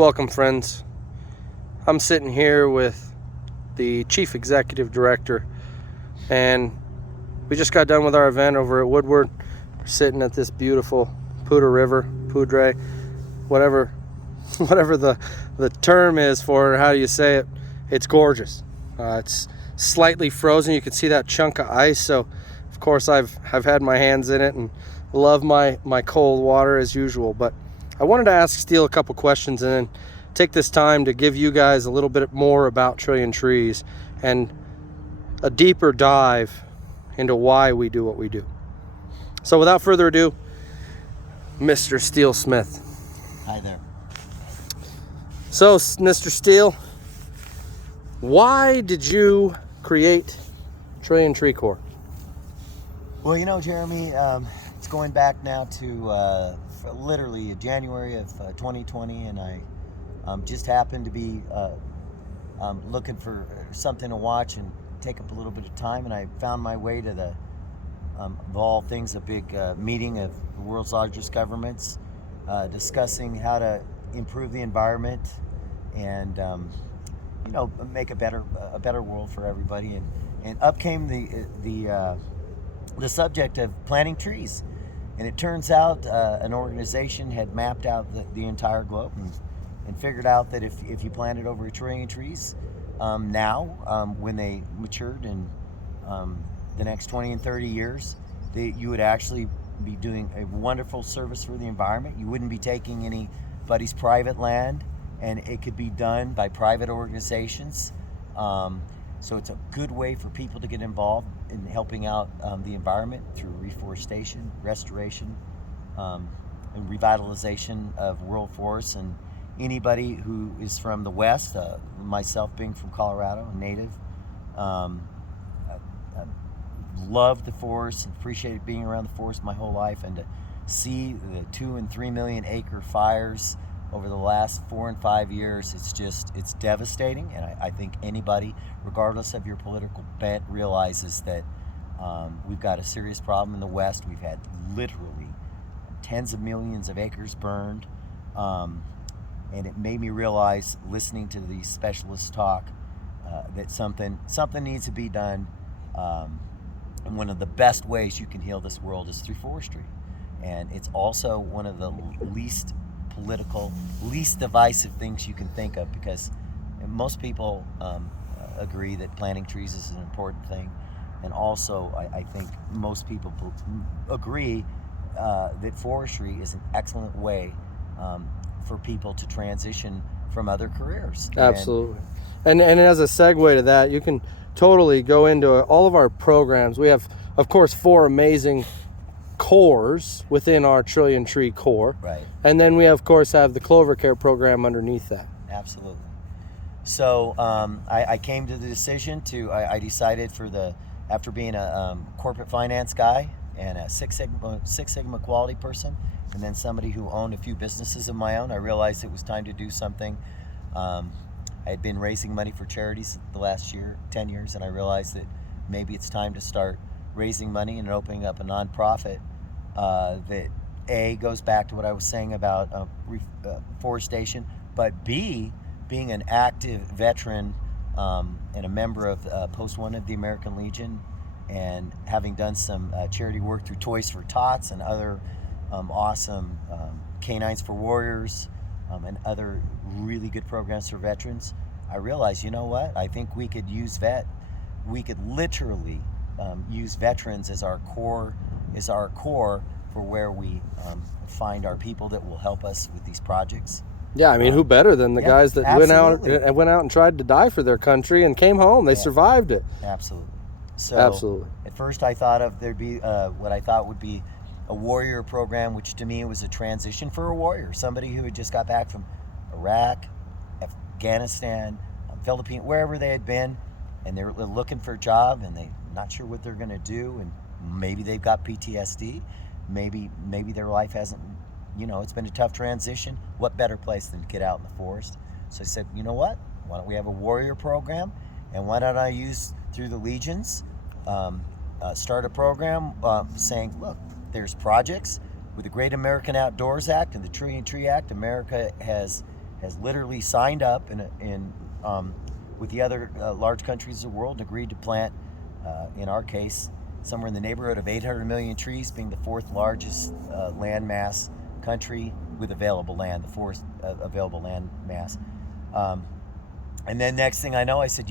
Welcome, friends. I'm sitting here with the Chief Executive Director, and we just got done with our event over at Woodward. We're sitting at this beautiful Poudre, whatever the term is for it, or how do you say it. It's gorgeous. It's slightly frozen. You can see that chunk of ice. So, of course, I've had my hands in it and love my cold water as usual. But I wanted to ask Steele a couple questions and then take this time to give you guys a little bit more about Trillion Trees and a deeper dive into why we do what we do. So without further ado, Mr. Steele Smith. Hi there. So, Mr. Steele, why did you create Trillion Tree Corps? Well, you know, Jeremy, it's going back now to literally January of 2020, and I just happened to be looking for something to watch and take up a little bit of time, and I found my way to the, of all things, a big meeting of the world's largest governments discussing how to improve the environment and make a better world for everybody. And up came the subject of planting trees. And it turns out an organization had mapped out the entire globe and figured out that if you planted over 1 trillion trees, when they matured in the next 20 and 30 years, you would actually be doing a wonderful service for the environment. You wouldn't be taking anybody's private land, and it could be done by private organizations. So it's a good way for people to get involved in helping out the environment through reforestation, restoration, and revitalization of world forests. And anybody who is from the West, myself being from Colorado, a native, loved the forest and appreciated being around the forest my whole life, and to see the 2 and 3 million acre fires over the last 4 and 5 years, it's devastating. And I think anybody, regardless of your political bent, realizes that we've got a serious problem in the West. We've had literally tens of millions of acres burned, and it made me realize, listening to these specialists talk, that something needs to be done. And one of the best ways you can heal this world is through forestry. And it's also one of the least political, least divisive things you can think of, because most people agree that planting trees is an important thing. And also, I think most people agree that forestry is an excellent way for people to transition from other careers. Absolutely. And as a segue to that, you can totally go into all of our programs. We have, of course, 4 amazing cores within our Trillion Tree Corps. Right. And then we, of course, have the Klover Care program underneath that. Absolutely. So I came to the decision I decided after being a corporate finance guy and a Six Sigma quality person, and then somebody who owned a few businesses of my own, I realized it was time to do something. I had been raising money for charities the last 10 years, and I realized that maybe it's time to start raising money and opening up a nonprofit that A, goes back to what I was saying about reforestation, but B, being an active veteran and a member of Post 1 of the American Legion, and having done some charity work through Toys for Tots and other awesome Canines for Warriors and other really good programs for veterans, I realized, you know what? I think we could literally use veterans as our core for where we find our people that will help us with these projects. Yeah, I mean, who better than the guys that went out and tried to die for their country and came home? They survived it. Absolutely. So absolutely. At first I thought there'd be what I thought would be a warrior program, which to me was a transition for a warrior, somebody who had just got back from Iraq, Afghanistan, Philippines, wherever they had been, and they're looking for a job and they're not sure what they're going to do, and maybe they've got PTSD, maybe their life hasn't, it's been a tough transition. What better place than to get out in the forest? So I said, you know what? Why don't we have a warrior program, and why don't I use through the legions, start a program saying, look, there's projects with the Great American Outdoors Act and the Trillion Tree Act. America has has literally signed up with the other large countries of the world and agreed to plant, in our case, somewhere in the neighborhood of 800 million trees, being the fourth largest land mass country with available land, the fourth available land mass. And then next thing I know, I said,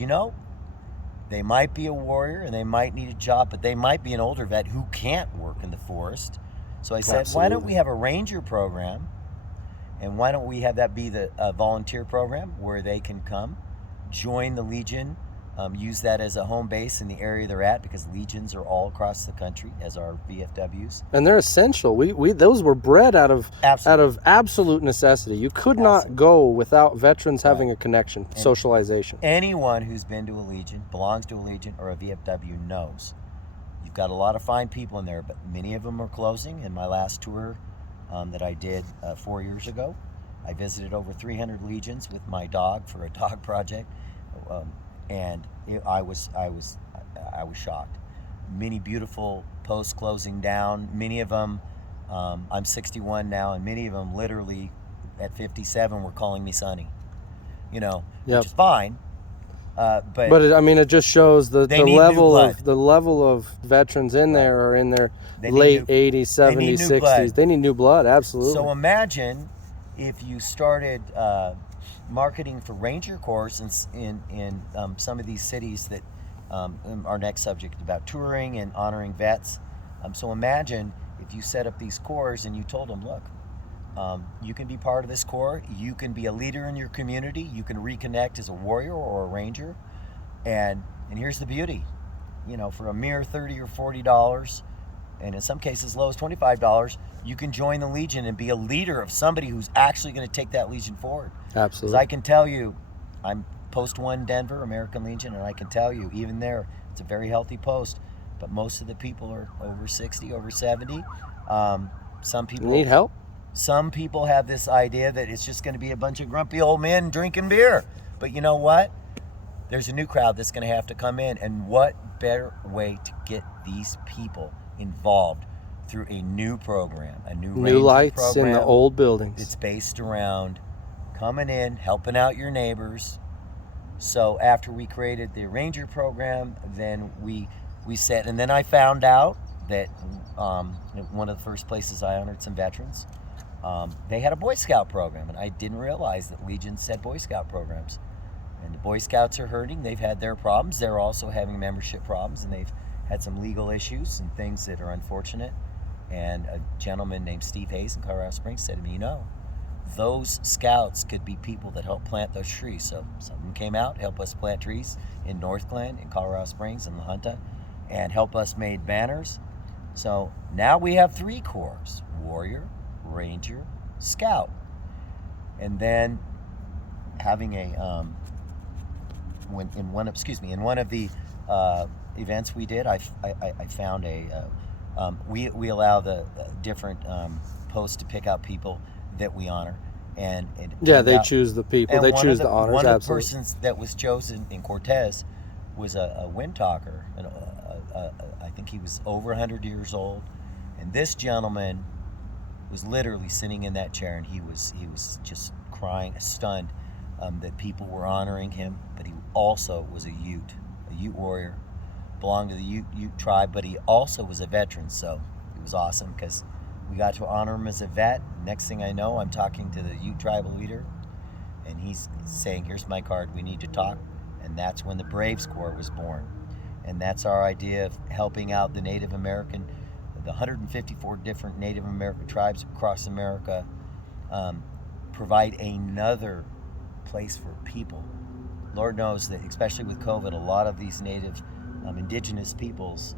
they might be a warrior and they might need a job, but they might be an older vet who can't work in the forest. So I said, Why don't we have a ranger program? And why don't we have that be the volunteer program where they can come, join the Legion, use that as a home base in the area they're at, because Legions are all across the country, as are VFWs. And they're essential. We those were bred out of absolute necessity. You could not go without veterans having a connection, and socialization. Anyone who's been to a Legion, belongs to a Legion or a VFW knows. You've got a lot of fine people in there, but many of them are closing. In my last tour that I did 4 years ago, I visited over 300 Legions with my dog for a dog project. And I was shocked. Many beautiful posts closing down. Many of them, I'm 61 now, and many of them literally at 57 were calling me Sonny. Which is fine. But it just shows the level of veterans in there are in their late 80s, 70s, 60s. They need new blood, absolutely. So imagine if you started marketing for Ranger Corps in some of these cities that our next subject about touring and honoring vets. So imagine if you set up these corps and you told them, look, you can be part of this corps, you can be a leader in your community, you can reconnect as a warrior or a ranger, and here's the beauty, for a mere $30 or $40, and in some cases as low as $25, you can join the Legion and be a leader of somebody who's actually going to take that Legion forward. Absolutely. Because I can tell you, I'm Post 1 Denver, American Legion, and I can tell you, even there, it's a very healthy post, but most of the people are over 60, over 70. Some people need help. Some people have this idea that it's just going to be a bunch of grumpy old men drinking beer. But you know what? There's a new crowd that's going to have to come in, and what better way to get these people involved through a new program, a new lights program in the old buildings. It's based around coming in, helping out your neighbors. So after we created the Ranger program, then we set, and then I found out that one of the first places I honored some veterans, they had a Boy Scout program, and I didn't realize that Legions had Boy Scout programs. And the Boy Scouts are hurting. They've had their problems. They're also having membership problems, and they've had some legal issues and things that are unfortunate. And a gentleman named Steve Hayes in Colorado Springs said to me, those scouts could be people that help plant those trees. So some of them came out, help us plant trees in North Glen, in Colorado Springs, in La Junta, and help us made banners. So now we have 3 corps: Warrior, Ranger, Scout. And then having in one of the events we did, I found we allow the different posts to pick out people that we honor, and they choose the people. They choose the honors. One of the absolutely. persons that was chosen in Cortez was a wind talker, and I think he was over 100 years old, and this gentleman was literally sitting in that chair, and he was just crying, stunned that people were honoring him. But he also was a Ute warrior, belonged to the Ute tribe, but he also was a veteran. So it was awesome because we got to honor him as a vet. Next thing I know, I'm talking to the Ute tribal leader, and he's saying, here's my card, we need to talk. And that's when the Braves Corps was born. And that's our idea of helping out the Native American, the 154 different Native American tribes across America, provide another place for people. Lord knows that, especially with COVID, a lot of these Native indigenous peoples,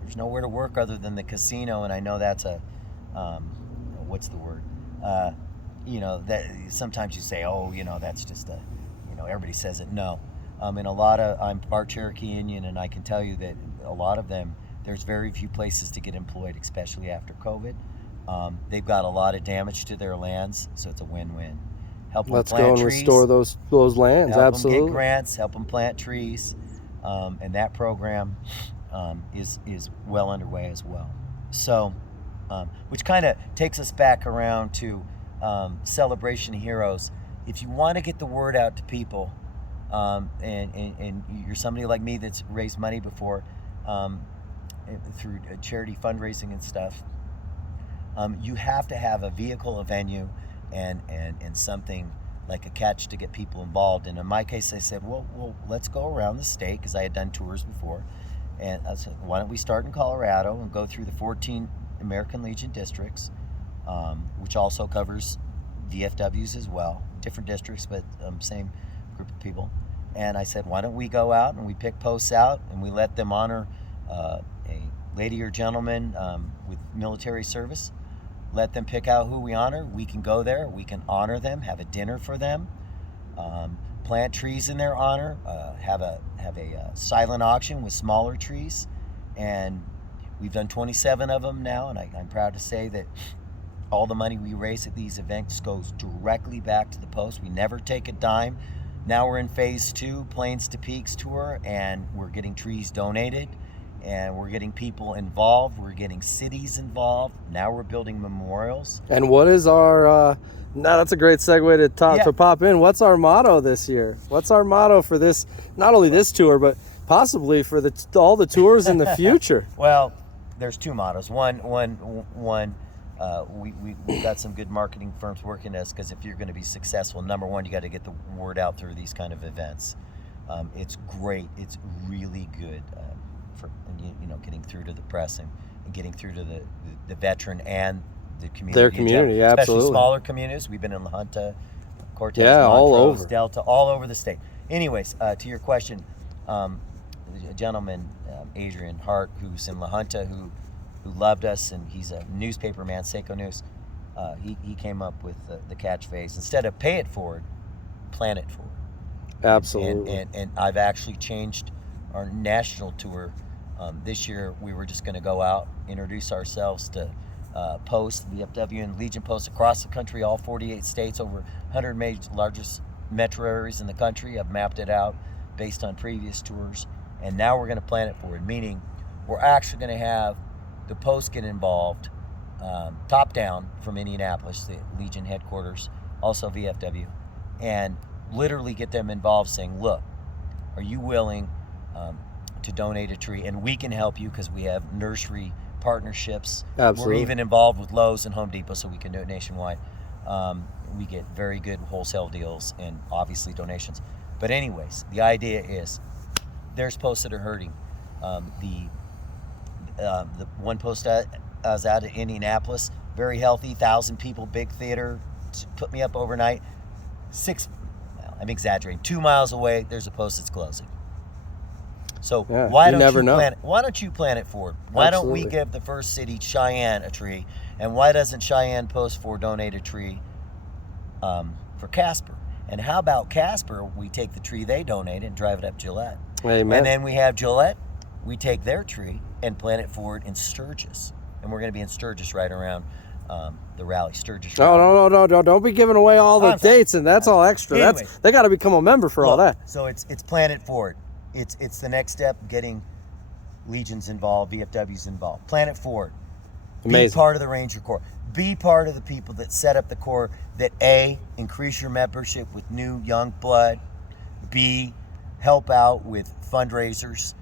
there's nowhere to work other than the casino. And I know that's what's the word? That sometimes you say, that's just everybody says it. No. And I'm part Cherokee Indian, and I can tell you that a lot of them, there's very few places to get employed, especially after COVID. They've got a lot of damage to their lands, so it's a win-win. Help them Let's plant go and trees, restore those lands. help Absolutely. them get grants, help them plant trees, and that program is well underway as well. So, which kind of takes us back around to Celebration Heroes. if you want to get the word out to people, and you're somebody like me that's raised money before through charity fundraising and stuff, you have to have a vehicle, a venue, and something like a catch to get people involved. And in my case, I said, well, let's go around the state, because I had done tours before. And I said, why don't we start in Colorado and go through the 14 American Legion districts, which also covers VFWs as well, different districts, but same group of people. And I said, why don't we go out and we pick posts out and we let them honor a lady or gentleman with military service. Let them pick out who we honor. We can go there. We can honor them, have a dinner for them, plant trees in their honor, have a silent auction with smaller trees. And we've done 27 of them now, and I'm proud to say that all the money we raise at these events goes directly back to the post. We never take a dime. Now we're in phase 2, Plains to Peaks tour, and we're getting trees donated, and we're getting people involved. We're getting cities involved. Now we're building memorials. And what is our, now that's a great segue to pop in. What's our motto this year? What's our motto for this, not only this tour, but possibly for all the tours in the future? Well, there's 2 mottos. One, we've got some good marketing firms working this, because if you're going to be successful, number one, you got to get the word out through these kind of events. It's great. It's really good for getting through to the press and getting through to the veteran and the community. Their community, especially absolutely. Smaller communities. We've been in La Junta, Cortez, all Montrose, over Delta, all over the state. Anyways, to your question, a gentleman, Adrian Hart, who's in La Junta, who loved us, and he's a newspaper man, Seiko News. He came up with the catchphrase, instead of pay it forward, plan it forward. Absolutely. And I've actually changed our national tour. This year we were just going to go out, introduce ourselves to posts, VFW and Legion posts across the country, all 48 states, over 100 largest metro areas in the country. I've mapped it out based on previous tours, and now we're going to plan it forward, meaning we're actually going to have the post get involved, top down from Indianapolis, the Legion headquarters, also VFW, and literally get them involved, saying, look, are you willing to donate a tree? And we can help you, because we have nursery partnerships. Absolutely. We're even involved with Lowe's and Home Depot, so we can do it nationwide. We get very good wholesale deals and obviously donations. But anyways, the idea is there's posts that are hurting. The one post I was out at Indianapolis, very healthy, 1,000 people, big theater, put me up overnight. I'm exaggerating, 2 miles away, there's a post that's closing. So why don't you plan it forward? Why don't we give the first city, Cheyenne, a tree? And why doesn't Cheyenne post for donate a tree for Casper? And how about Casper, we take the tree they donated and drive it up Gillette. Amen. And then we have Gillette, we take their tree and plant it forward in Sturgis. And we're going to be in Sturgis right around the rally, Sturgis rally. No, don't be giving away all the dates, and that's all extra. Anyway, they got to become a member for all that. So it's plan it forward. It's the next step, getting Legions involved, VFWs involved. Plan it forward. Amazing. Be part of the Ranger Corps. Be part of the people that set up the Corps that A, increase your membership with new young blood. B, help out with fundraisers.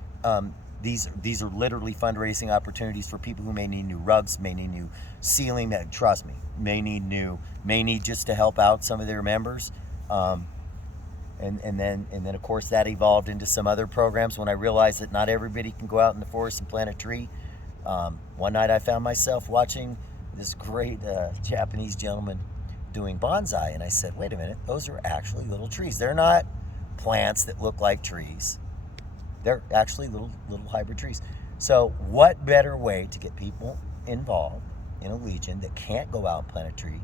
These are literally fundraising opportunities for people who may need new rugs, may need new ceiling. Trust me, may need just to help out some of their members. And then of course that evolved into some other programs when I realized that not everybody can go out in the forest and plant a tree. One night I found myself watching this great Japanese gentleman doing bonsai, and I said, wait a minute, those are actually little trees. They're not plants that look like trees. They're actually little hybrid trees. So what better way to get people involved in a Legion that can't go out and plant a tree?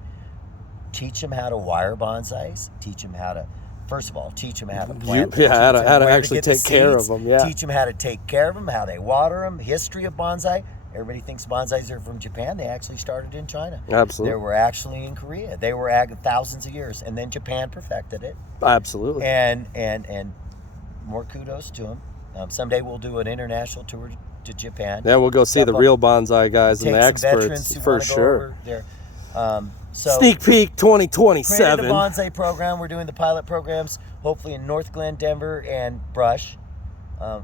Teach them how to wire bonsais. Teach them how to, first of all, teach them how to plant them. How to actually take care of them. Yeah. Teach them how to take care of them, how they water them, history of bonsai. Everybody thinks bonsais are from Japan. They actually started in China. Absolutely. They were actually in Korea. They were thousands of years, and then Japan perfected it. Absolutely. And more kudos to them. Someday we'll do an international tour to Japan. Yeah, we'll go see the real bonsai guys and the experts for sure. There. So Sneak peek created 2027. a bonsai program. We're doing the pilot programs, hopefully in North Glen, Denver, and Brush.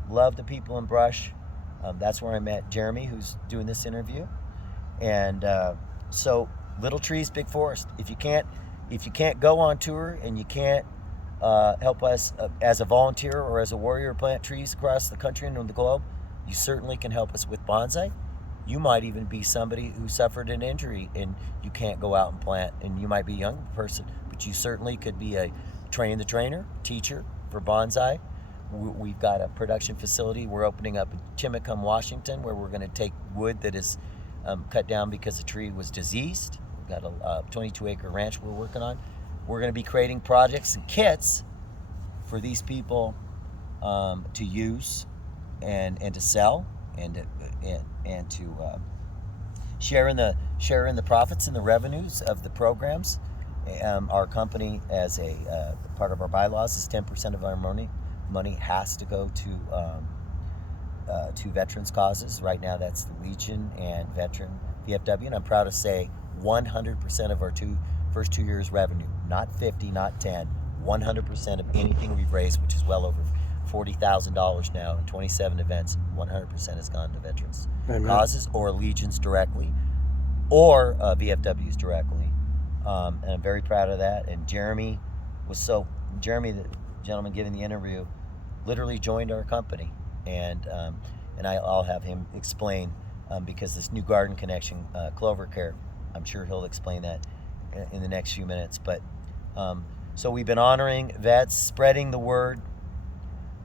Love the people in Brush. That's where I met Jeremy, who's doing this interview. And so, little trees, big forest. If you can't go on tour and you can't help us as a volunteer or as a warrior plant trees across the country and the globe, you certainly can help us with bonsai. You might even be somebody who suffered an injury and you can't go out and plant, and you might be a young person, but you certainly could be a train the trainer, teacher for bonsai. We've got a production facility we're opening up in Chimicum, Washington, where we're going to take wood that is cut down because the tree was diseased. We've got a 22-acre ranch we're working on. We're going to be creating projects and kits for these people to use and to sell and to share in the profits and the revenues of the programs. Our company, as a part of our bylaws, is 10% of our money has to go to veterans causes. Right now, that's the Legion and Veteran VFW, and I'm proud to say 100% of our first 2 years revenue, not 50, not 10, 100% of anything we've raised, which is well over $40,000 now in 27 events, 100% has gone to veterans causes or Legions directly or VFWs directly. And I'm very proud of that. And Jeremy, the gentleman giving the interview, literally joined our company. And I'll have him explain, because this new garden connection, Klover, Kare, I'm sure he'll explain that in the next few minutes. But so we've been honoring vets, spreading the word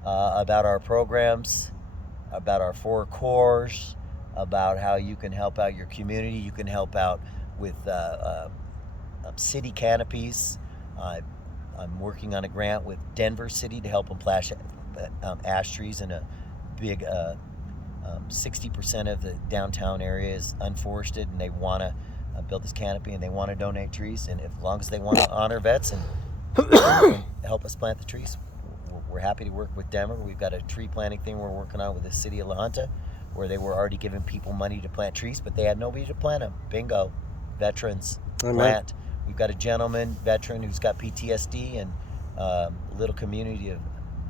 about our programs, about our 4 cores, about how you can help out your community. You can help out with city canopies. I'm working on a grant with Denver City to help them plant ash trees in a big 60% of the downtown area is unforested, and they want to build this canopy, and they want to donate trees. And as long as they want to honor vets and help us plant the trees, we're happy to work with Denver. We've got a tree planting thing we're working on with the city of La Junta, where they were already giving people money to plant trees, but they had nobody to plant them. Bingo. Veterans, plant. We've got a gentleman, veteran, who's got PTSD, and a little community of,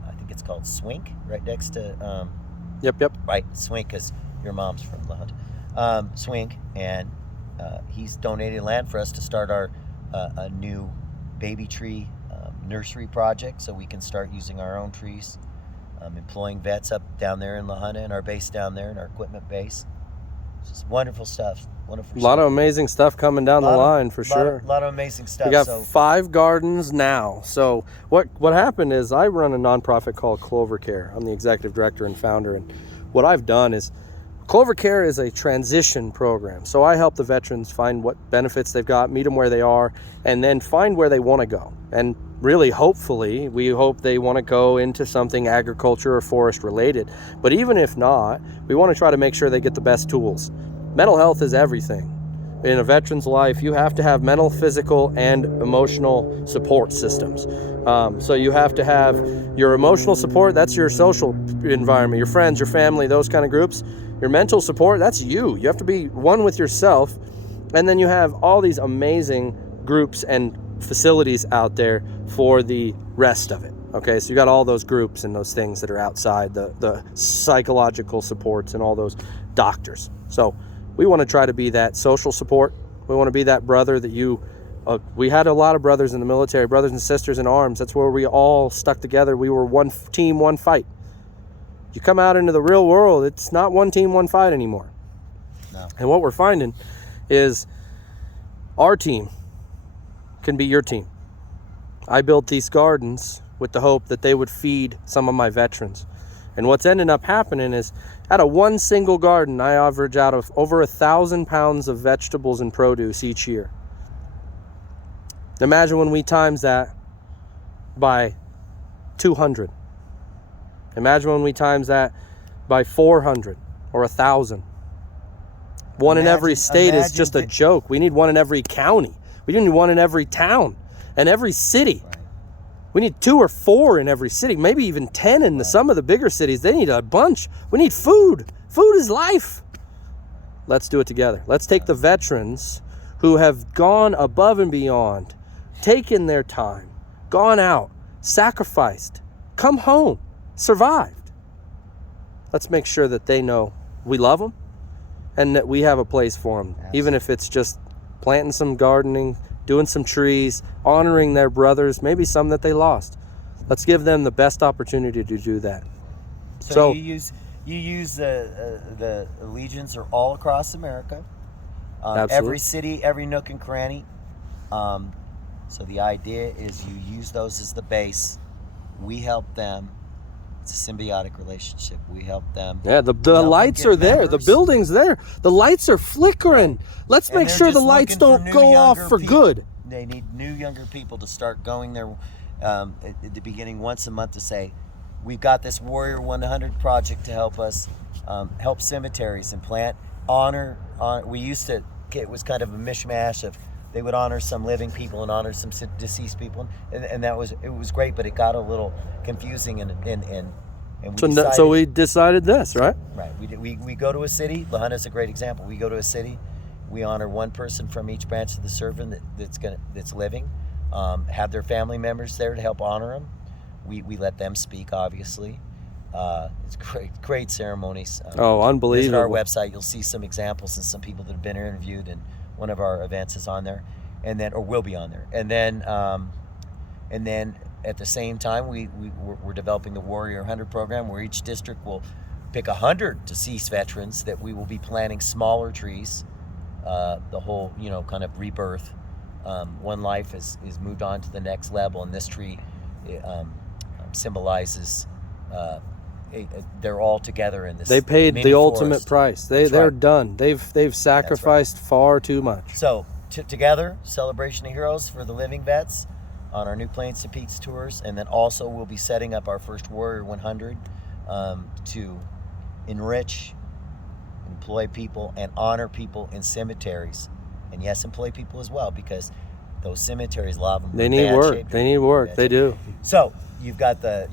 I think it's called Swink, right next to... Yep. Right, Swink, because your mom's from La Junta. Swink, and he's donated land for us to start our a new baby tree nursery project, so we can start using our own trees, employing vets up down there in La Junta, and our base down there, and our equipment base. It's just wonderful stuff. A lot of amazing stuff coming down the line, for sure. A lot of amazing stuff. We got 5 gardens now. So what happened is I run a nonprofit called Klover Kare. I'm the executive director and founder, and what I've done is Klover Kare is a transition program. So I help the veterans find what benefits they've got, meet them where they are, and then find where they want to go. And really, hopefully, we hope they want to go into something agriculture or forest related. But even if not, we want to try to make sure they get the best tools. Mental health is everything. In a veteran's life, you have to have mental, physical, and emotional support systems. So you have to have your emotional support, that's your social environment, your friends, your family, those kind of groups. Your mental support, that's you. You have to be one with yourself. And then you have all these amazing groups and facilities out there for the rest of it. Okay, so you got all those groups and those things that are outside, the psychological supports and all those doctors. So we want to try to be that social support. We want to be that brother that we had a lot of brothers in the military, brothers and sisters in arms. That's where we all stuck together. We were one team, one fight. You come out into the real world, it's not one team, one fight anymore. No. And what we're finding is our team can be your team. I built these gardens with the hope that they would feed some of my veterans. And what's ended up happening is, out of one single garden, I average out of over 1,000 pounds of vegetables and produce each year. Imagine when we times that by 200. Imagine when we times that by 400 or 1,000. One in every state is just a joke. We need one in every county. We need one in every town and every city. Right. We need 2 or 4 in every city, maybe even 10 in some of the bigger cities. They need a bunch. We need food. Food is life. Let's do it together. Let's take the veterans who have gone above and beyond, taken their time, gone out, sacrificed, come home, survived. Let's make sure that they know we love them and that we have a place for them. Absolutely. Even if it's just planting some gardening, doing some trees, honoring their brothers, maybe some that they lost. Let's give them the best opportunity to do that. So you use the Legions are all across America. Every city, every nook and cranny. So the idea is you use those as the base. We help them. It's a symbiotic relationship. We help them. Yeah, the lights are there. The building's there. The lights are flickering. Let's make sure the lights don't go off for good. They need new, younger people to start going there at the beginning once a month to say, we've got this Warrior 100 project to help us help cemeteries and plant, honor. We used to, it was kind of a mishmash of, they would honor some living people and honor some deceased people, and it was great, but it got a little confusing and we decided this, right? Right. We go to a city. La Junta's a great example. We go to a city, we honor one person from each branch of the service that's living, have their family members there to help honor them. We let them speak, obviously. It's great ceremonies. Unbelievable. Visit our website. You'll see some examples and some people that have been interviewed, and one of our events is on there, or will be on there. And then at the same time, we're developing the Warrior 100 program, where each district will pick 100 deceased veterans that we will be planting smaller trees. The whole, kind of rebirth. One life is moved on to the next level, and this tree symbolizes they're all together in this. They paid the ultimate price. They're done. They've sacrificed far too much. So together, celebration of heroes for the living vets on our New Plains to Peaks tours, and then also we'll be setting up our first Warrior 100 to enrich, employ people, and honor people in cemeteries, and yes, employ people as well, because those cemeteries, a lot of them, they need work. They need work. They do. So you've got the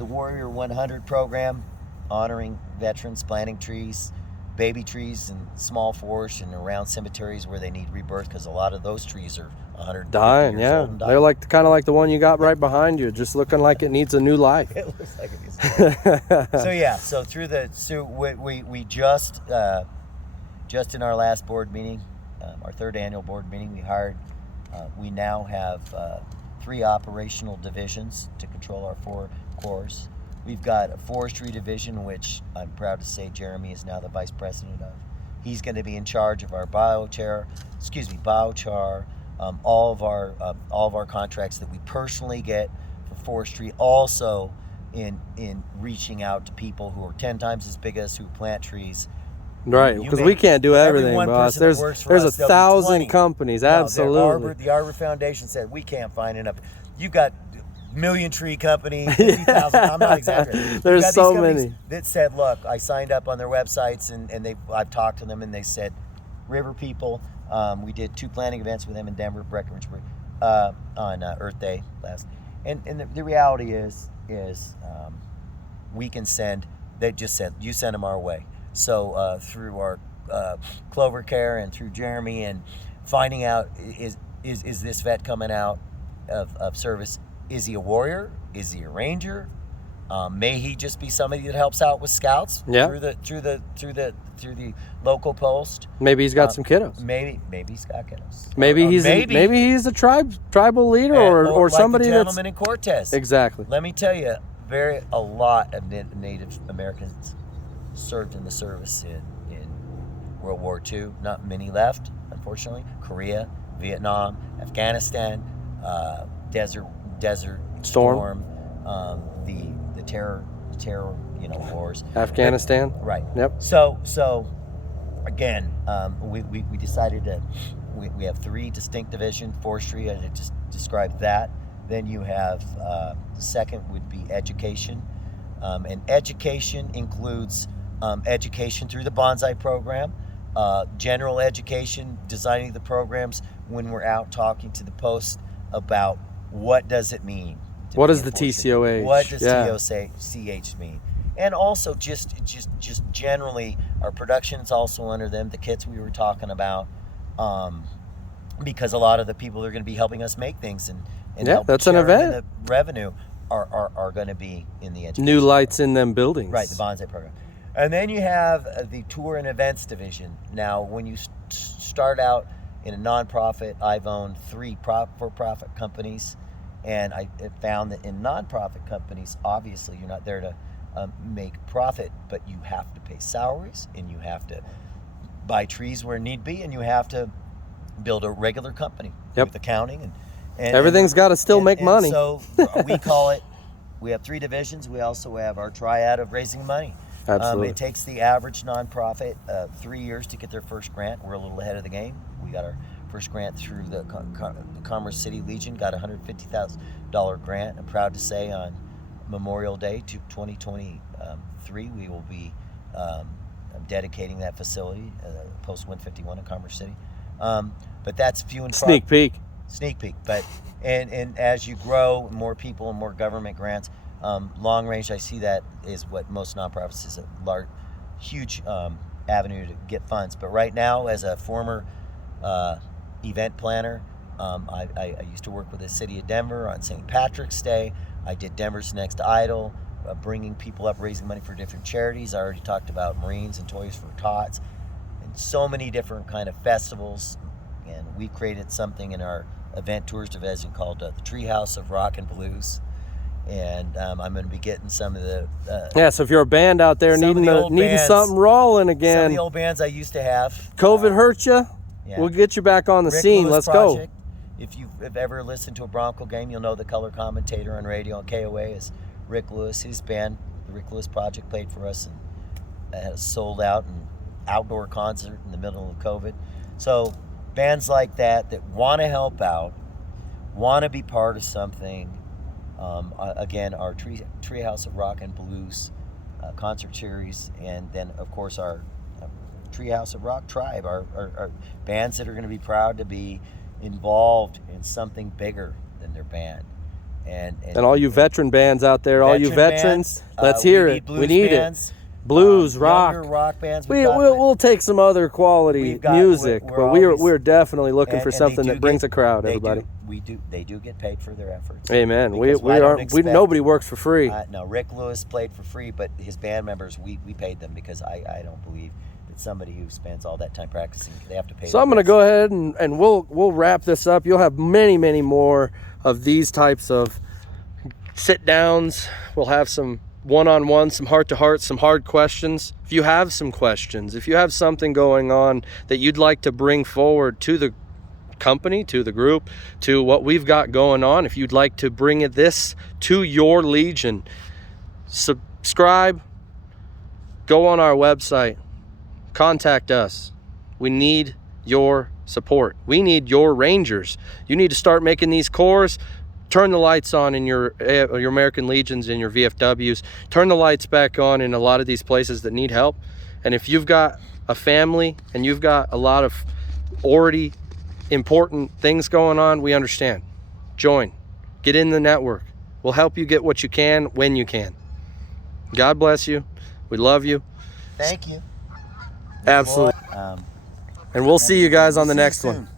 Warrior 100 program, honoring veterans, planting trees, baby trees and small forests and around cemeteries where they need rebirth, because a lot of those trees are 100 dying. years old and dying. They're kind of like the one you got right behind you, just looking like it needs a new life. It looks like it needs a new life. So we just in our last board meeting, our third annual board meeting, we now have 3 operational divisions to control our 4 corps. We've got a forestry division, which I'm proud to say Jeremy is now the vice president of. He's going to be in charge of our biochar, all of our contracts that we personally get for forestry. Also, in reaching out to people who are 10 times as big as us, who plant trees. Right, because we can't do everything, boss. There's 1,000 companies. Absolutely. The Arbor Foundation said we can't find enough. You've got million tree company, 50,000. I'm not exaggerating. There's so many that said, look, I signed up on their websites, and I've talked to them, and they said, River people. We did 2 planting events with them in Denver, Breckenridge, on Earth Day last. And the reality is we can send. They just said, you send them our way. So through our Klover, Kare, and through Jeremy, and finding out is this vet coming out of service? Is he a warrior? Is he a ranger? May he just be somebody that helps out with scouts through the local post? Maybe he's got some kiddos. Maybe he's got kiddos. Maybe he's a tribal leader or like somebody the gentleman in Cortez. Exactly. Let me tell you, a lot of Native Americans served in the service in World War II. Not many left, unfortunately. Korea, Vietnam, Afghanistan, Desert Storm, the terror, wars. Afghanistan. Right. Yep. So again, we decided to. We have 3 distinct divisions. Forestry, I just described that. Then you have the second would be education, and education includes education through the bonsai program, general education, designing the programs when we're out talking to the post about what does it mean. What is the TCOH? What does TCOH mean? And also just generally, our production is also under them. The kits we were talking about, because a lot of the people that are going to be helping us make things and Yeah, help that's an share in event. the revenue are going to be in the education. New lights in them buildings. Right, the bonsai program. And then you have the tour and events division. Now, when you start out in a nonprofit, I've owned 3 for-profit companies, and I found that in nonprofit companies, obviously, you're not there to make profit, but you have to pay salaries, and you have to buy trees where need be, and you have to build a regular company with accounting and everything's got to still make money. So we call it. We have 3 divisions. We also have our triad of raising money. Absolutely. It takes the average nonprofit 3 years to get their first grant. We're a little ahead of the game. We got our first grant through the Commerce City Legion, got a $150,000 grant. I'm proud to say on Memorial Day 2023, we will be dedicating that facility, Post 151 in Commerce City. But that's few and far. Sneak peek. But and as you grow, more people and more government grants, long range, I see that is what most nonprofits is a huge avenue to get funds. But right now, as a former event planner, I used to work with the city of Denver on St. Patrick's Day. I did Denver's Next Idol, bringing people up, raising money for different charities. I already talked about Marines and Toys for Tots, and so many different kind of festivals. And we created something in our event tours division called the Treehouse of Rock and Blues. And I'm going to be getting some of the so if you're a band out there needing something rolling again, some of the old bands I used to have. COVID hurt you? Yeah. We'll get you back on the scene. Lewis Let's Project. go. If you've ever listened to a Bronco game, you'll know the color commentator on radio on KOA is Rick Lewis. His band, the Rick Lewis Project, played for us and had a sold out and outdoor concert in the middle of COVID. So bands like that want to help out, want to be part of something. Again, our Treehouse of Rock and Blues concert series, and then of course our Treehouse of Rock tribe, our bands that are going to be proud to be involved in something bigger than their band. And all you veteran bands out there, all you veterans, bands, let's hear it. We need bands, it. Blues, rock bands. We'll take some other quality music, but we're definitely looking for something that brings a crowd. Everybody, they do get paid for their efforts. Amen. Nobody works for free. No, Rick Lewis played for free, but his band members we paid them because I don't believe that somebody who spends all that time practicing, they have to pay. So I'm going to go ahead and we'll wrap this up. You'll have many more of these types of sit downs. We'll have some one-on-one, some heart-to-heart, some hard questions. If you have some questions, if you have something going on that you'd like to bring forward to the company, to the group, to what we've got going on, if you'd like to bring this to your Legion, subscribe, go on our website, contact us. We need your support. We need your Rangers. You need to start making these cores. Turn the lights on in your American Legions and your VFWs. Turn the lights back on in a lot of these places that need help. And if you've got a family and you've got a lot of already important things going on, we understand. Join. Get in the network. We'll help you get what you can when you can. God bless you. We love you. Thank you. Absolutely. And we'll see you guys on the next one.